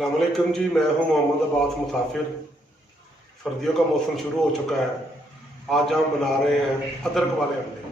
अस्सलाम वालेकुम जी, मैं हूं मोहम्मद अब्बास मुसाफिर। सर्दियों का मौसम शुरू हो चुका है। आज हम बना रहे हैं अदरक वाले अंडे।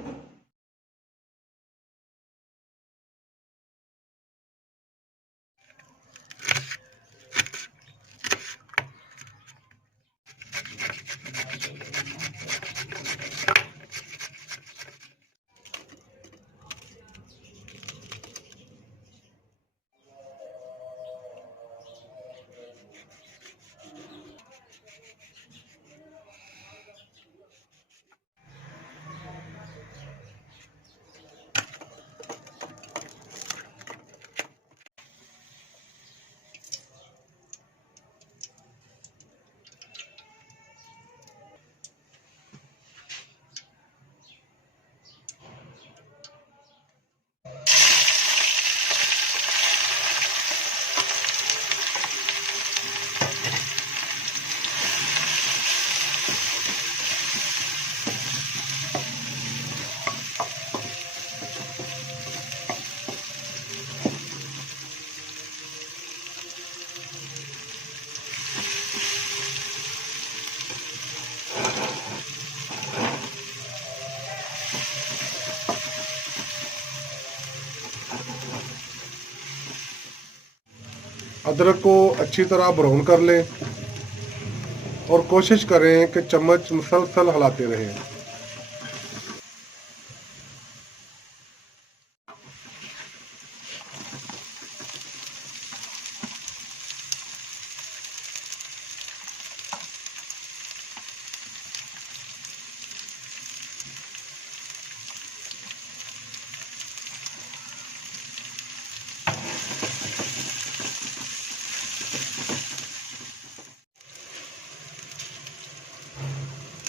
अदरक को अच्छी तरह ब्राउन कर लें और कोशिश करें कि चम्मच मुसलसल हिलाते रहें।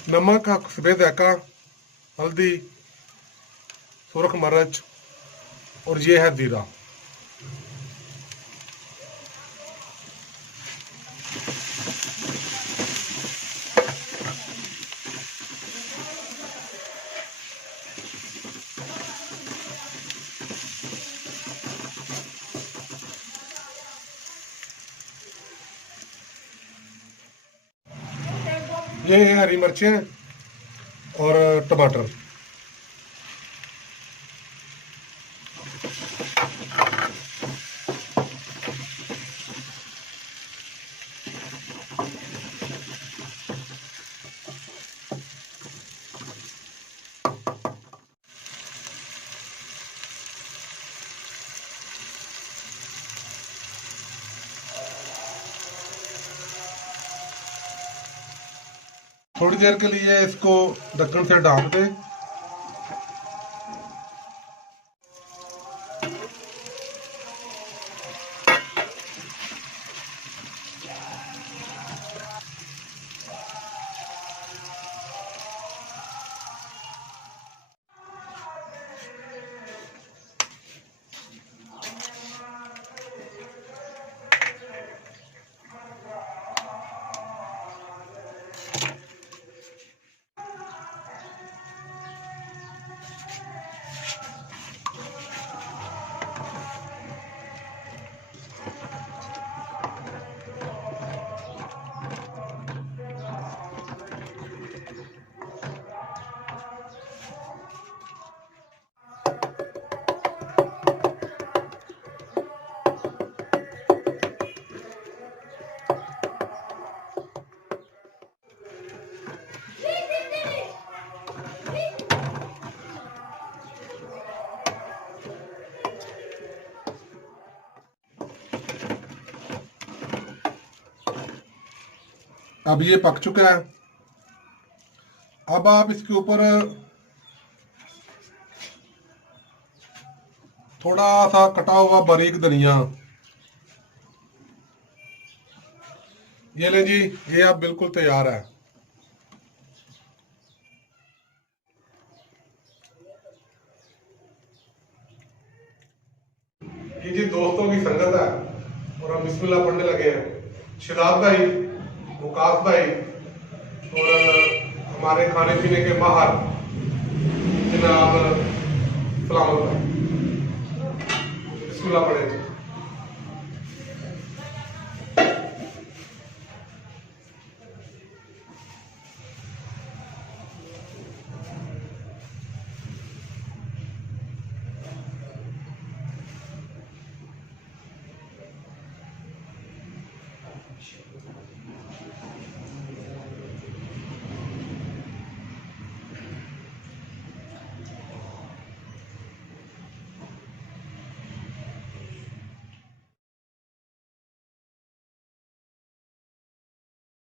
नमक, सफ़ेद ज़ैका, हल्दी, सुरख मिर्च और ये है ज़ीरा। ये है हरी मिर्चें और टमाटर। थोड़ी देर के लिए इसको ढक्कन से ढक दें। अब ये पक चुका है। अब आप इसके ऊपर थोड़ा सा कटा हुआ बारीक धनिया, ये लें जी, ये अब बिल्कुल तैयार है। ये जी दोस्तों की संगत है और हम बिस्मिल्लाह पढ़ने लगे हैं। शिदात भाई, मुकास भाई और हमारे खाने पीने के बाहर जनाब सलामत भाई, बिस्मिल्लाह पढ़े।